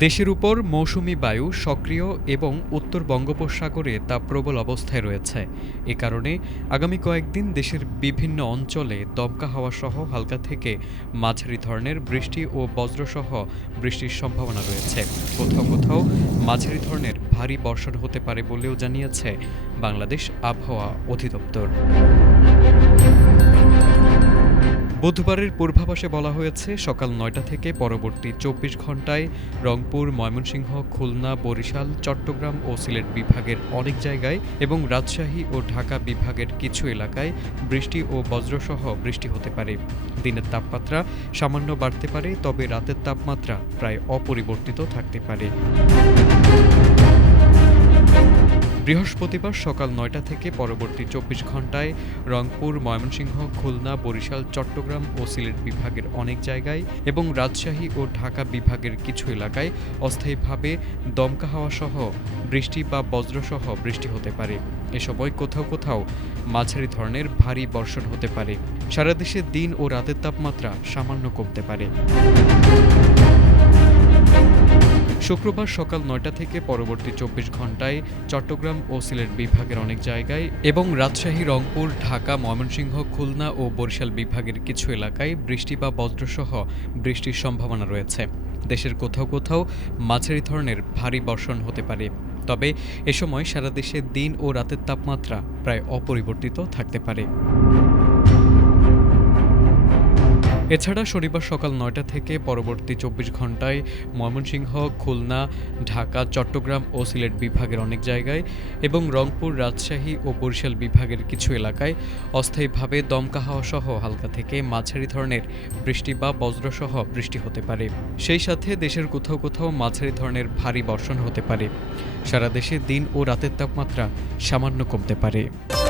দেশের উপর মৌসুমি বায়ু সক্রিয় এবং উত্তর বঙ্গোপসাগরে তা প্রবল অবস্থায় রয়েছে। এ কারণে আগামী কয়েকদিন দেশের বিভিন্ন অঞ্চলে দমকা হাওয়া সহ হালকা থেকে মাঝারি ধরনের বৃষ্টি ও বজ্রসহ বৃষ্টির সম্ভাবনা রয়েছে। কোথাও কোথাও মাঝারি ধরনের ভারী বর্ষণ হতে পারে বলেও জানিয়েছে বাংলাদেশ আবহাওয়া অধিদপ্তর। বুধবারের পূর্বাভাসে বলা হয়েছে, সকাল ৯টা থেকে পরবর্তী ২৪ ঘণ্টায় রংপুর, ময়মনসিংহ, খুলনা, বরিশাল, চট্টগ্রাম ও সিলেট বিভাগের অনেক জায়গায় এবং রাজশাহী ও ঢাকা বিভাগের কিছু এলাকায় বৃষ্টি ও বজ্রসহ বৃষ্টি হতে পারে। দিনের তাপমাত্রা সামান্য বাড়তে পারে, তবে রাতের তাপমাত্রা প্রায় অপরিবর্তিত থাকতে পারে। বৃহস্পতিবার সকাল ৯টা থেকে পরবর্তী ২৪ ঘণ্টায় রংপুর, ময়মনসিংহ, খুলনা, বরিশাল, চট্টগ্রাম ও সিলেট বিভাগের অনেক জায়গায় এবং রাজশাহী ও ঢাকা বিভাগের কিছু এলাকায় অস্থায়ীভাবে দমকা হাওয়া সহ বৃষ্টি বা বজ্রসহ বৃষ্টি হতে পারে। এ সময় কোথাও কোথাও মাঝারি ধরনের ভারী বর্ষণ হতে পারে। সারা দেশে দিন ও রাতের তাপমাত্রা সামান্য কমতে পারে। শুক্রবার সকাল ৯টা থেকে পরবর্তী ২৪ ঘণ্টায় চট্টগ্রাম ও সিলেট বিভাগের অনেক জায়গায় এবং রাজশাহী, রংপুর, ঢাকা, ময়মনসিংহ, খুলনা ও বরিশাল বিভাগের কিছু এলাকায় বৃষ্টি বা বজ্রসহ বৃষ্টির সম্ভাবনা রয়েছে। দেশের কোথাও কোথাও মাঝারি ধরনের ভারী বর্ষণ হতে পারে। তবে এ সময় সারা দেশে দিন ও রাতের তাপমাত্রা প্রায় অপরিবর্তিত থাকতে পারে। এছাড়া শনিবার সকাল ৯টা থেকে পরবর্তী ২৪ ঘণ্টায় ময়মনসিংহ, খুলনা, ঢাকা, চট্টগ্রাম ও সিলেট বিভাগের অনেক জায়গায় এবং রংপুর, রাজশাহী ও বরিশাল বিভাগের কিছু এলাকায় অস্থায়ীভাবে দমকা হাওয়া সহ হালকা থেকে মাঝারি ধরনের বৃষ্টি বা বজ্রসহ বৃষ্টি হতে পারে। সেই সাথে দেশের কোথাও কোথাও মাঝারি ধরনের ভারী বর্ষণ হতে পারে। সারা দেশে দিন ও রাতের তাপমাত্রা সামান্য কমতে পারে।